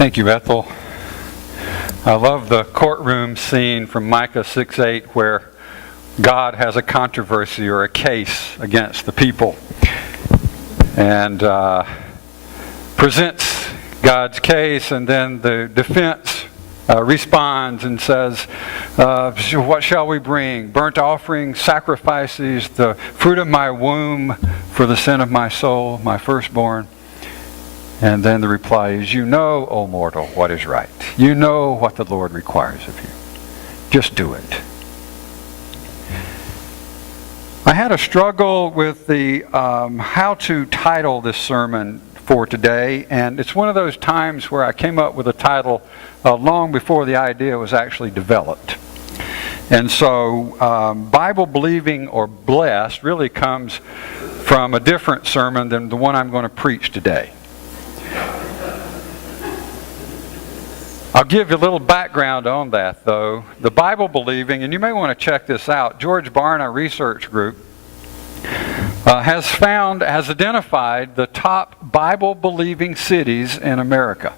Thank you, Ethel. I love the courtroom scene from Micah 6:8 where God has a controversy or a case against the people and presents God's case, and then the defense responds and says, what shall we bring? Burnt offerings, sacrifices, the fruit of my womb for the sin of my soul, my firstborn. And then the reply is, you know, O mortal, what is right. You know what the Lord requires of you. Just do it. I had a struggle with the how to title this sermon for today, and it's one of those times where I came up with a title long before the idea was actually developed. And so Bible believing or blessed really comes from a different sermon than the one I'm going to preach today. I'll give you a little background on that, though. The Bible believing, and you may want to check this out, George Barna Research Group has identified the top Bible believing cities in America.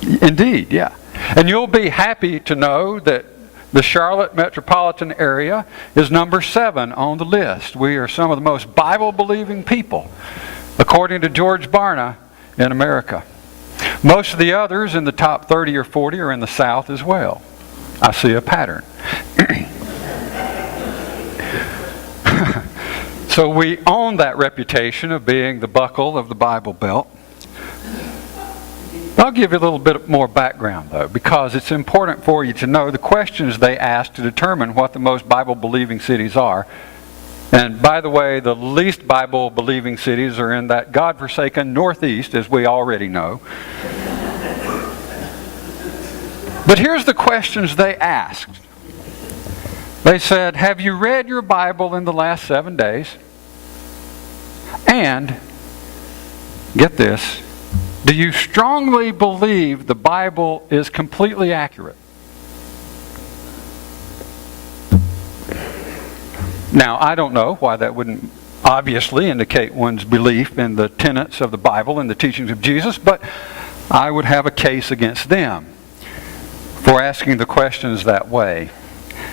Indeed, yeah. And you'll be happy to know that the Charlotte metropolitan area is number 7 on the list. We are some of the most Bible believing people, according to George Barna, in America. Most of the others in the top 30 or 40 are in the South as well. I see a pattern. So we own that reputation of being the buckle of the Bible Belt. I'll give you a little bit more background, though, because it's important for you to know the questions they ask to determine what the most Bible-believing cities are. And by the way, the least Bible-believing cities are in that God-forsaken Northeast, as we already know. But here's the questions they asked. They said, have you read your Bible in the last 7 days? And, get this, do you strongly believe the Bible is completely accurate? Now, I don't know why that wouldn't obviously indicate one's belief in the tenets of the Bible and the teachings of Jesus, but I would have a case against them for asking the questions that way.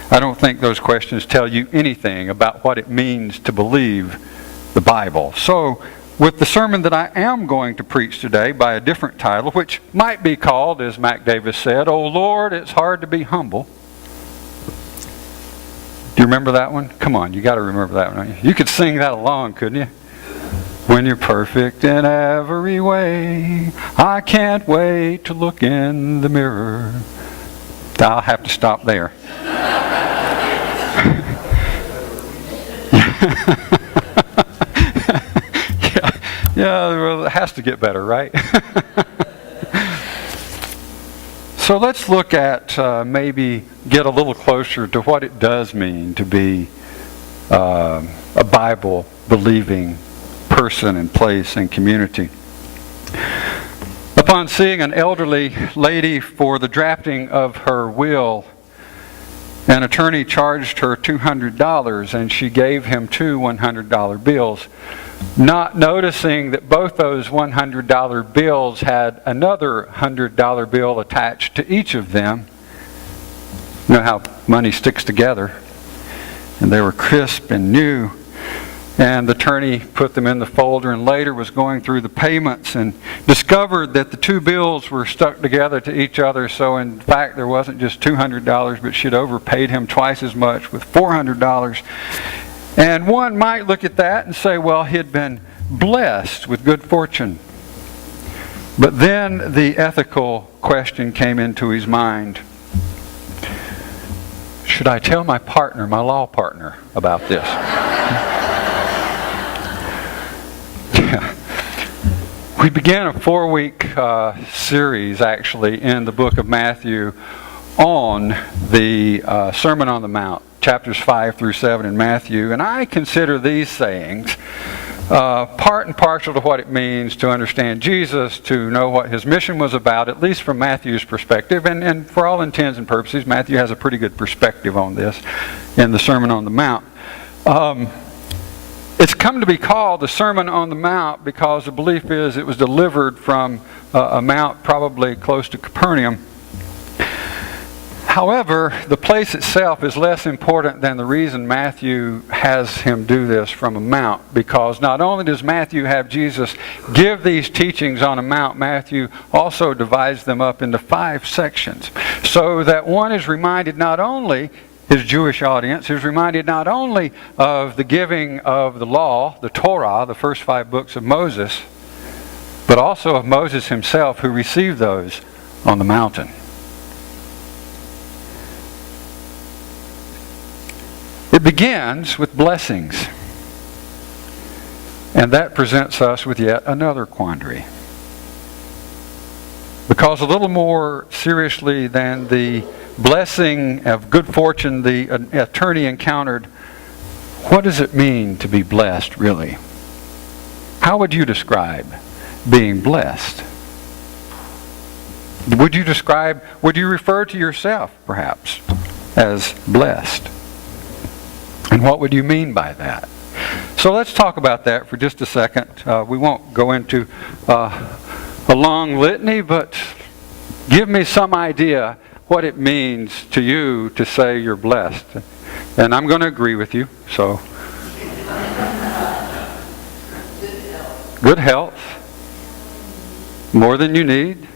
I don't think those questions tell you anything about what it means to believe the Bible. So, with the sermon that I am going to preach today by a different title, which might be called, as Mac Davis said, "Oh Lord, it's hard to be humble." Do you remember that one? Come on, you got to remember that one. You could sing that along, couldn't you? When you're perfect in every way, I can't wait to look in the mirror. I'll have to stop there. Yeah, well, it has to get better, right? So let's look at maybe get a little closer to what it does mean to be a Bible-believing person and place and community. Upon seeing an elderly lady for the drafting of her will, an attorney charged her $200 and she gave him 2 $100 bills, not noticing that both those $100 bills had another $100 bill attached to each of them. You know how money sticks together. And they were crisp and new. And the attorney put them in the folder and later was going through the payments and discovered that the 2 bills were stuck together to each other. So in fact, there wasn't just $200, but she'd overpaid him twice as much with $400. And one might look at that and say, well, he'd been blessed with good fortune. But then the ethical question came into his mind. Should I tell my partner, my law partner, about this? We began a 4-week series, actually, in the book of Matthew on the Sermon on the Mount, chapters 5 through 7 in Matthew. And I consider these sayings part and parcel to what it means to understand Jesus, to know what his mission was about, at least from Matthew's perspective. And for all intents and purposes, Matthew has a pretty good perspective on this in the Sermon on the Mount. It's come to be called the Sermon on the Mount because the belief is it was delivered from a mount probably close to Capernaum. However, the place itself is less important than the reason Matthew has him do this from a mount, because not only does Matthew have Jesus give these teachings on a mount, Matthew also divides them up into 5 sections, so that one is reminded not only, his Jewish audience is reminded not only of the giving of the law, the Torah, the first 5 books of Moses, but also of Moses himself, who received those on the mountain. It begins with blessings. And that presents us with yet another quandary. Because a little more seriously than the blessing of good fortune the attorney encountered, what does it mean to be blessed, really? How would you describe being blessed? Would you refer to yourself, perhaps, as blessed? And what would you mean by that? So let's talk about that for just a second. We won't go into a long litany, but give me some idea what it means to you to say you're blessed. And I'm going to agree with you. So, good health, more than you need,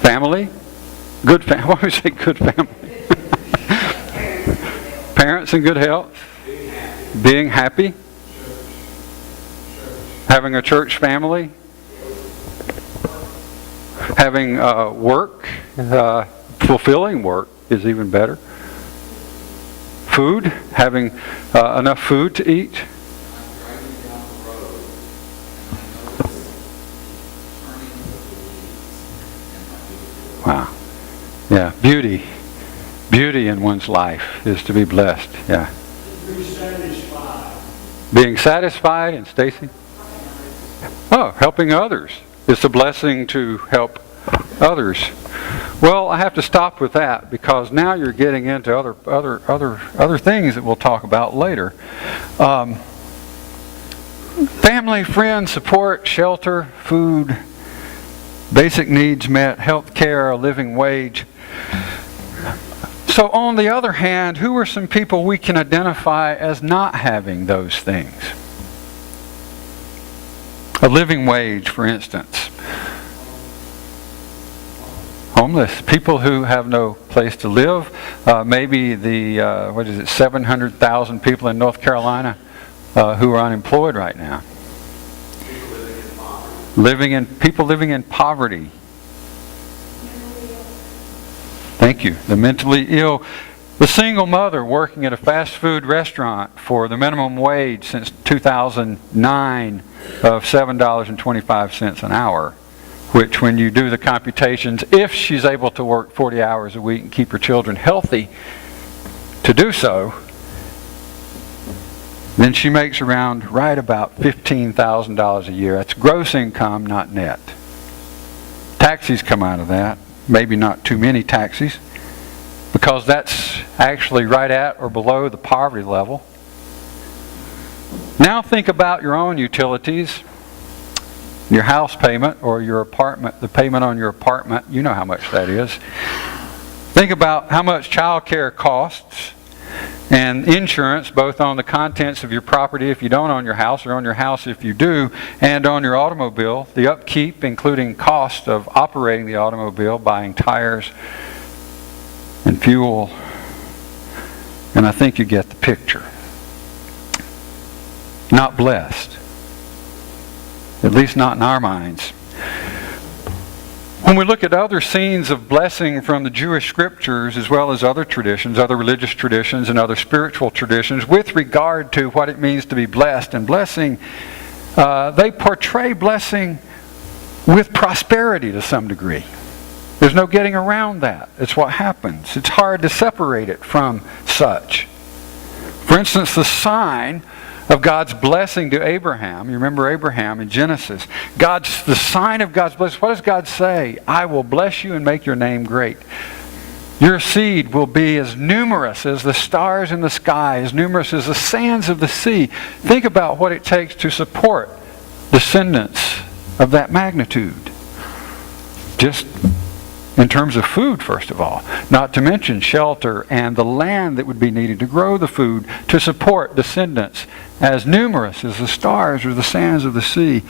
family, good family. Why do we say good family? Parents in good health, being happy, having a church family, having work, fulfilling work is even better. Food, having enough food to eat. Wow. Yeah, beauty. Beauty in one's life is to be blessed. Yeah. Being satisfied, and Stacy? Oh, helping others. It's a blessing to help others. Well, I have to stop with that because now you're getting into other things that we'll talk about later. Family, friends, support, shelter, food, basic needs met, health care, a living wage. So on the other hand, who are some people we can identify as not having those things? A living wage, for instance. Homeless, people who have no place to live. Maybe the 700,000 people in North Carolina who are unemployed right now. People living in poverty. Thank you. The mentally ill. The single mother working at a fast food restaurant for the minimum wage since 2009 of $7.25 an hour, which when you do the computations, if she's able to work 40 hours a week and keep her children healthy to do so, then she makes around right about $15,000 a year. That's gross income, not net. Taxis come out of that. Maybe not too many taxis, because that's actually right at or below the poverty level. Now think about your own utilities, your house payment or your apartment, the payment on your apartment. You know how much that is. Think about how much child care costs and insurance, both on the contents of your property if you don't own your house, or on your house if you do, and on your automobile, the upkeep, including cost of operating the automobile, buying tires and fuel. And I think you get the picture. Not blessed. At least not in our minds. When we look at other scenes of blessing from the Jewish scriptures, as well as other traditions, other religious traditions and other spiritual traditions, with regard to what it means to be blessed and blessing, they portray blessing with prosperity to some degree. There's no getting around that. It's what happens. It's hard to separate it from such. For instance, the sign of God's blessing to Abraham. You remember Abraham in Genesis. The sign of God's blessing. What does God say? I will bless you and make your name great. Your seed will be as numerous as the stars in the sky, as numerous as the sands of the sea. Think about what it takes to support descendants of that magnitude. Just in terms of food, first of all. Not to mention shelter and the land that would be needed to grow the food to support descendants as numerous as the stars or the sands of the sea.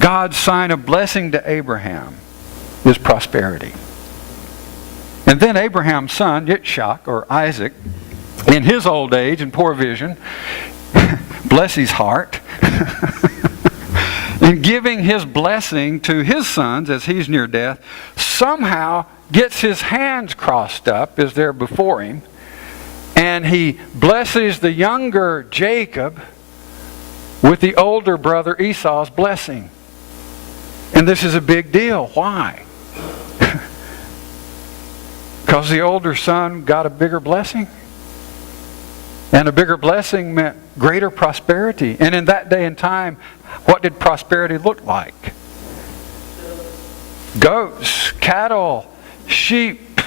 God's sign of blessing to Abraham is prosperity. And then Abraham's son, Yitzchak, or Isaac, in his old age and poor vision, bless his heart, in giving his blessing to his sons as he's near death, somehow gets his hands crossed up as they're before him, and he blesses the younger Jacob with the older brother Esau's blessing. And this is a big deal. Why? Because the older son got a bigger blessing. And a bigger blessing meant greater prosperity. And in that day and time, what did prosperity look like? Goats, cattle, sheep,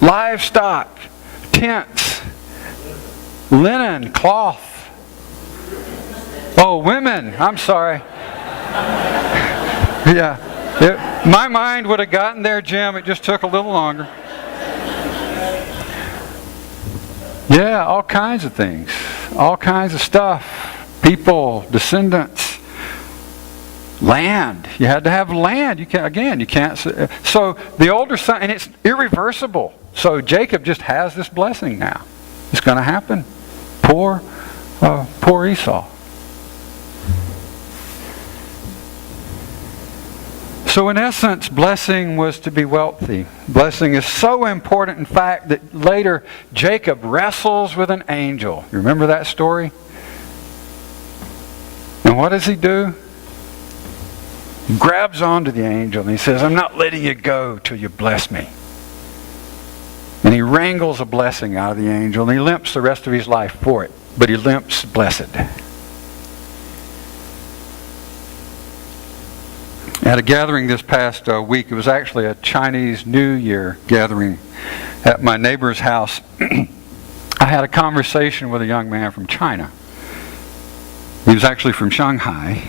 livestock, tents, linen, cloth. Oh, women. I'm sorry. Yeah. My mind would have gotten there, Jim. It just took a little longer. Yeah, all kinds of things. All kinds of stuff. People, descendants, land. You had to have land. You can't. So the older son, and it's irreversible. So Jacob just has this blessing now. It's going to happen. Poor Esau. So in essence, blessing was to be wealthy. Blessing is so important, in fact, that later Jacob wrestles with an angel. You remember that story? And what does he do? He grabs onto the angel and he says, I'm not letting you go till you bless me. And he wrangles a blessing out of the angel, and he limps the rest of his life for it. But he limps blessed. At a gathering this past week, it was actually a Chinese New Year gathering at my neighbor's house. I had a conversation with a young man from China. He was actually from Shanghai.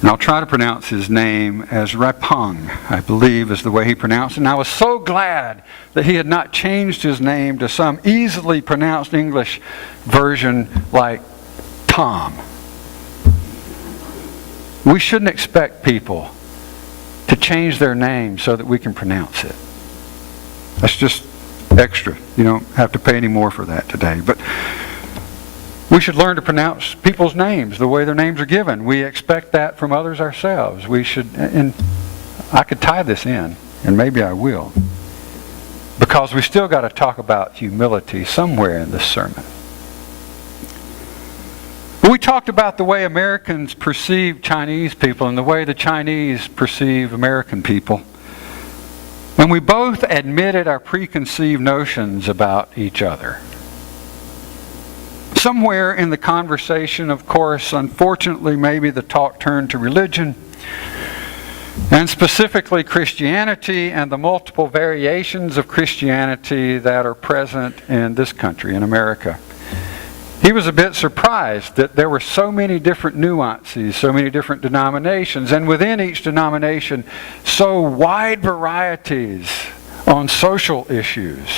And I'll try to pronounce his name as Raipeng, I believe is the way he pronounced it. And I was so glad that he had not changed his name to some easily pronounced English version like Tom. We shouldn't expect people to change their name so that we can pronounce it. That's just extra. You don't have to pay any more for that today. But we should learn to pronounce people's names the way their names are given. We expect that from others ourselves. We should, and I could tie this in, and maybe I will, because we still got to talk about humility somewhere in this sermon. We talked about the way Americans perceive Chinese people and the way the Chinese perceive American people. And we both admitted our preconceived notions about each other. Somewhere in the conversation, of course, unfortunately, maybe the talk turned to religion, and specifically Christianity and the multiple variations of Christianity that are present in this country, in America. He was a bit surprised that there were so many different nuances, so many different denominations, and within each denomination, so wide varieties on social issues.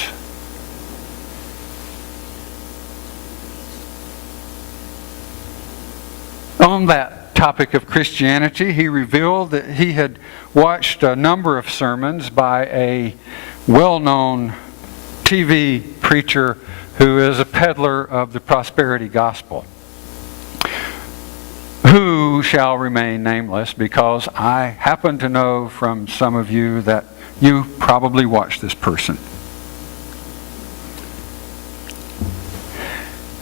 On that topic of Christianity, he revealed that he had watched a number of sermons by a well-known TV preacher who is a peddler of the prosperity gospel, who shall remain nameless, because I happen to know from some of you that you probably watch this person.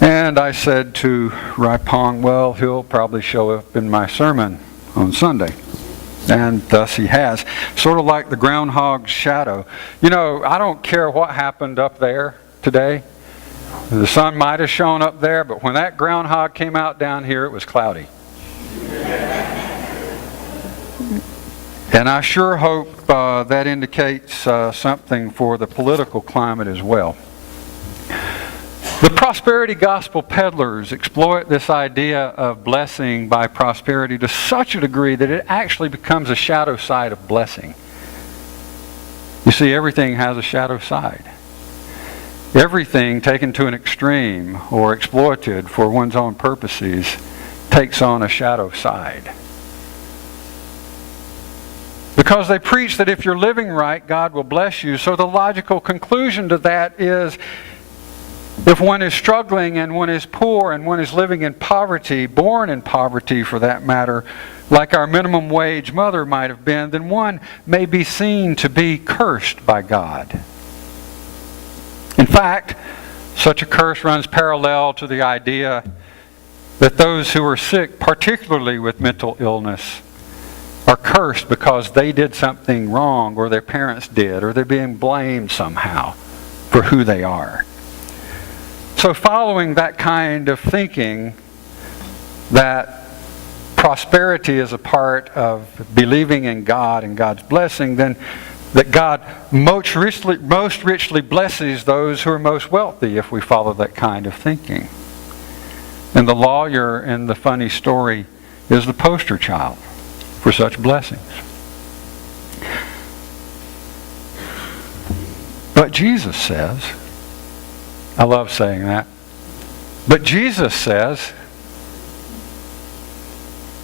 And I said to Raipeng, well, he'll probably show up in my sermon on Sunday. And thus he has. Sort of like the groundhog's shadow. You know, I don't care what happened up there today. The sun might have shone up there, but when that groundhog came out down here, it was cloudy. And I sure hope that indicates something for the political climate as well. The prosperity gospel peddlers exploit this idea of blessing by prosperity to such a degree that it actually becomes a shadow side of blessing. You see, everything has a shadow side. Everything taken to an extreme or exploited for one's own purposes takes on a shadow side. Because they preach that if you're living right, God will bless you. So the logical conclusion to that is, if one is struggling and one is poor and one is living in poverty, born in poverty for that matter, like our minimum wage mother might have been, then one may be seen to be cursed by God. In fact, such a curse runs parallel to the idea that those who are sick, particularly with mental illness, are cursed because they did something wrong, or their parents did, or they're being blamed somehow for who they are. So following that kind of thinking, that prosperity is a part of believing in God and God's blessing, then that God most richly blesses those who are most wealthy if we follow that kind of thinking. And the lawyer in the funny story is the poster child for such blessings. But Jesus says, I love saying that, but Jesus says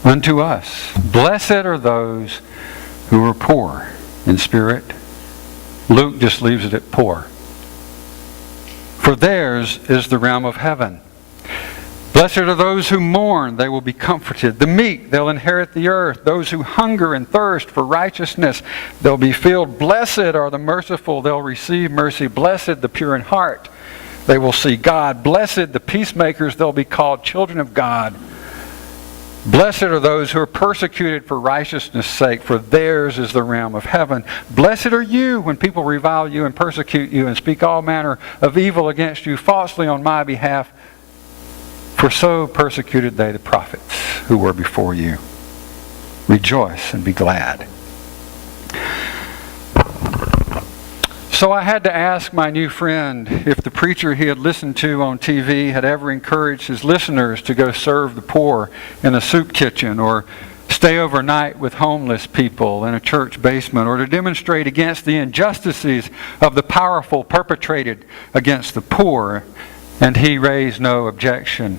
unto us, blessed are those who are poor in spirit. Luke just leaves it at poor. For theirs is the realm of heaven. Blessed are those who mourn, they will be comforted. The meek, they'll inherit the earth. Those who hunger and thirst for righteousness, they'll be filled. Blessed are the merciful, they'll receive mercy. Blessed the pure in heart, they will see God. Blessed the peacemakers, they'll be called children of God. Blessed are those who are persecuted for righteousness' sake, for theirs is the realm of heaven. Blessed are you when people revile you and persecute you and speak all manner of evil against you falsely on my behalf. For so persecuted they the prophets who were before you. Rejoice and be glad. So I had to ask my new friend if the preacher he had listened to on TV had ever encouraged his listeners to go serve the poor in a soup kitchen, or stay overnight with homeless people in a church basement, or to demonstrate against the injustices of the powerful perpetrated against the poor. And he raised no objection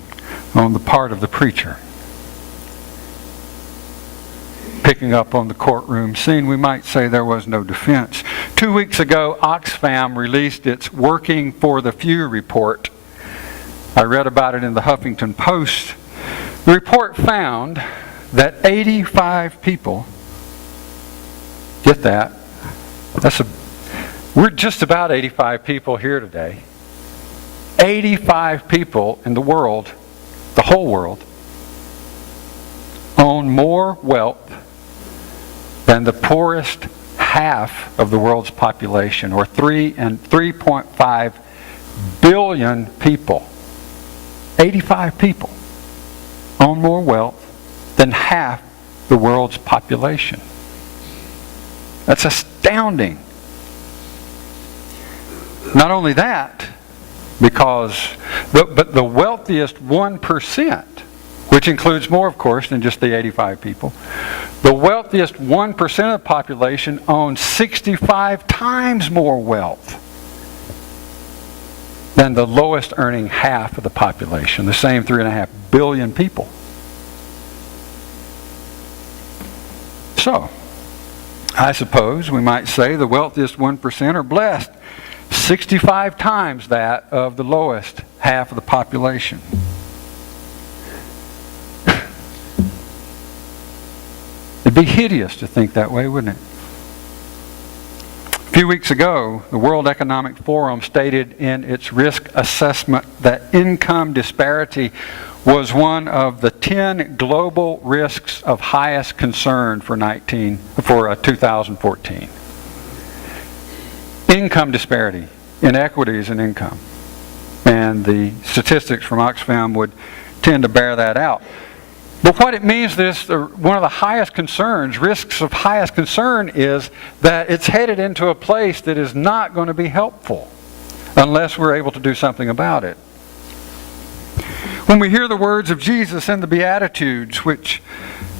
on the part of the preacher. Picking up on the courtroom scene, we might say there was no defense. 2 weeks ago, Oxfam released its Working for the Few report. I read about it in the Huffington Post. The report found that 85 people, get that, we're just about 85 people here today. 85 people in the world, the whole world, own more wealth than the poorest half of the world's population, or 3.5 billion people. 85 people own more wealth than half the world's population. That's astounding. Not only that, but the wealthiest 1%, which includes more, of course, than just the 85 people, the wealthiest 1% of the population owns 65 times more wealth than the lowest earning half of the population, the same 3.5 billion people. So, I suppose we might say the wealthiest 1% are blessed 65 times that of the lowest half of the population. It'd be hideous to think that way, wouldn't it? A few weeks ago, the World Economic Forum stated in its risk assessment that income disparity was one of the 10 global risks of highest concern for 2014. Income disparity, inequities in income. And the statistics from Oxfam would tend to bear that out. But what it means is one of the highest concerns, risks of highest concern, is that it's headed into a place that is not going to be helpful unless we're able to do something about it. When we hear the words of Jesus in the Beatitudes, which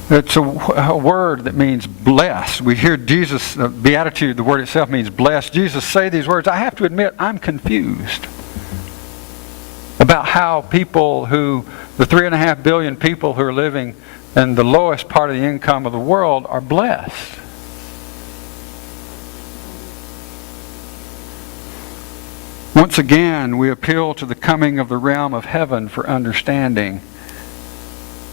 it's a word that means blessed. We hear Jesus, Beatitude, the word itself means blessed. Jesus say these words. I have to admit, I'm confused about how people the 3.5 billion people who are living in the lowest part of the income of the world are blessed. Once again, we appeal to the coming of the realm of heaven for understanding.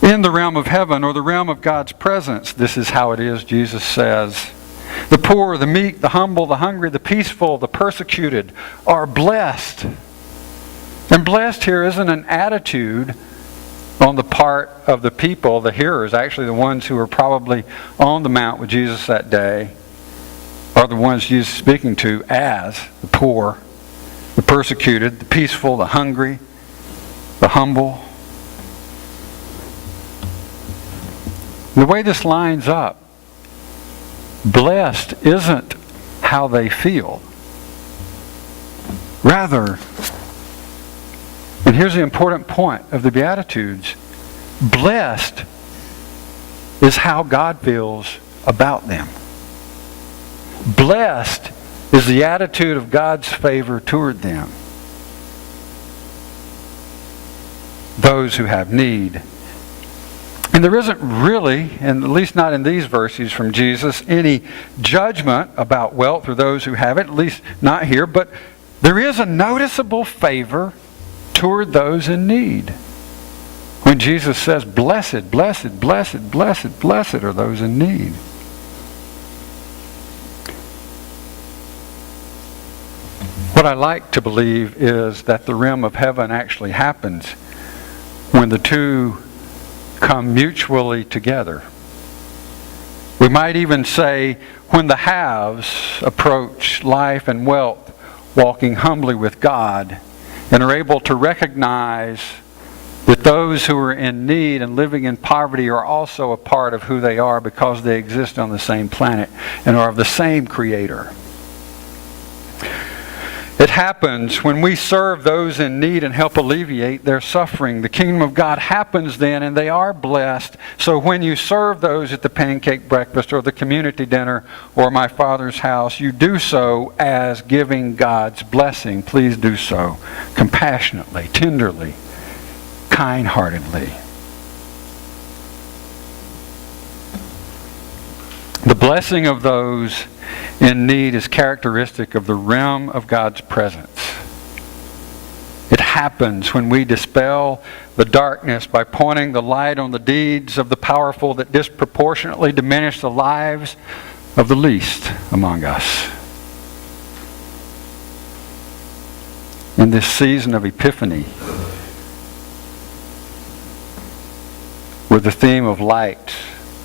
In the realm of heaven, or the realm of God's presence, this is how it is, Jesus says. The poor, the meek, the humble, the hungry, the peaceful, the persecuted are blessed. And blessed here isn't an attitude on the part of the people, the hearers, actually the ones who were probably on the mount with Jesus that day, are the ones Jesus is speaking to as the poor, the persecuted, the peaceful, the hungry, the humble. The way this lines up, blessed isn't how they feel. Rather, and here's the important point of the Beatitudes, blessed is how God feels about them. Blessed is the attitude of God's favor toward them. Those who have need. And there isn't really, and at least not in these verses from Jesus, any judgment about wealth or those who have it, at least not here, but there is a noticeable favor toward those in need. When Jesus says, blessed, blessed, blessed, blessed, blessed are those in need. What I like to believe is that the realm of heaven actually happens when the two come mutually together. We might even say when the haves approach life and wealth, walking humbly with God, and are able to recognize that those who are in need and living in poverty are also a part of who they are because they exist on the same planet and are of the same Creator. It happens when we serve those in need and help alleviate their suffering. The kingdom of God happens then, and they are blessed. So when you serve those at the pancake breakfast or the community dinner or my Father's house, you do so as giving God's blessing. Please do so compassionately, tenderly, kind-heartedly. The blessing of those in need is characteristic of the realm of God's presence. It happens when we dispel the darkness by pointing the light on the deeds of the powerful that disproportionately diminish the lives of the least among us. In this season of Epiphany, with the theme of light,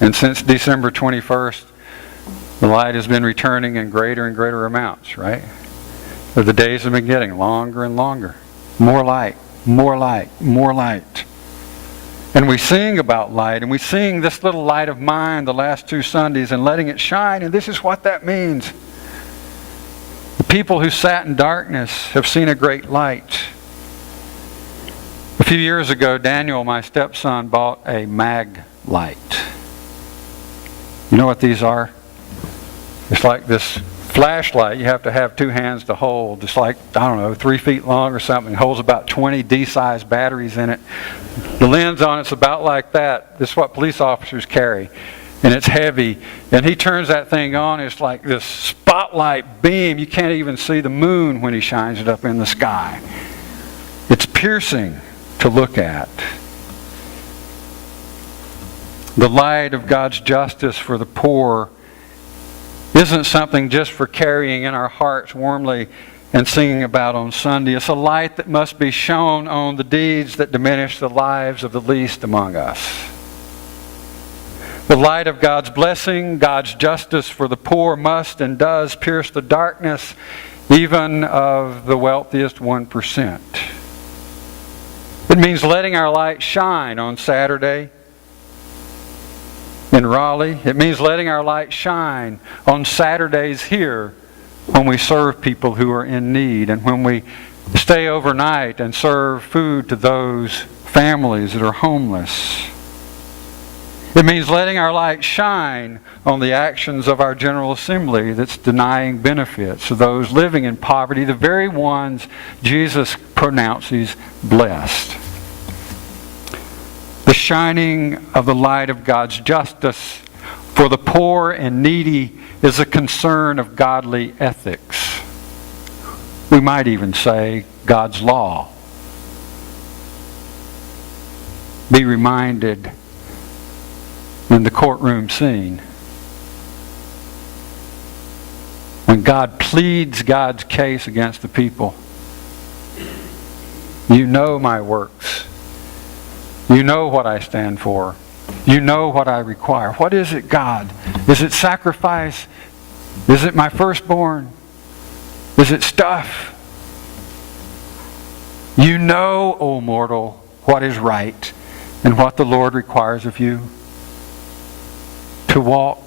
and since December 21st, the light has been returning in greater and greater amounts, right? But the days have been getting longer and longer. More light, more light, more light. And we sing about light, and we sing this little light of mine the last 2 Sundays and letting it shine, and this is what that means. The people who sat in darkness have seen a great light. A few years ago, Daniel, my stepson, bought a mag light. You know what these are? It's like this flashlight you have to have 2 hands to hold. It's like, 3 feet long or something. It holds about 20 D-sized batteries in it. The lens on it's about like that. This is what police officers carry. And it's heavy. And he turns that thing on. It's like this spotlight beam. You can't even see the moon when he shines it up in the sky. It's piercing to look at. The light of God's justice for the poor isn't something just for carrying in our hearts warmly and singing about on Sunday. It's a light that must be shone on the deeds that diminish the lives of the least among us. The light of God's blessing, God's justice for the poor must and does pierce the darkness even of the wealthiest 1%. It means letting our light shine on Saturday in Raleigh. It means letting our light shine on Saturdays here when we serve people who are in need and when we stay overnight and serve food to those families that are homeless. It means letting our light shine on the actions of our General Assembly that's denying benefits to those living in poverty, the very ones Jesus pronounces blessed. The shining of the light of God's justice for the poor and needy is a concern of godly ethics. We might even say God's law. Be reminded in the courtroom scene when God pleads God's case against the people. You know my works. You know what I stand for. You know what I require. What is it, God? Is it sacrifice? Is it my firstborn? Is it stuff? You know, O mortal, what is right and what the Lord requires of you. To walk,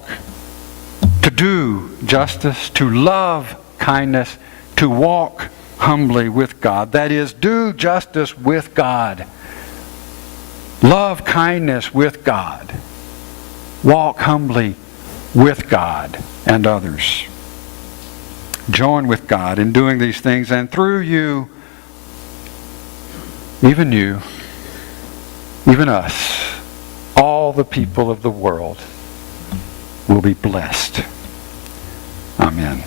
to do justice, to love kindness, to walk humbly with God. That is, do justice with God. Love kindness with God. Walk humbly with God and others. Join with God in doing these things, and through you, even us, all the people of the world will be blessed. Amen.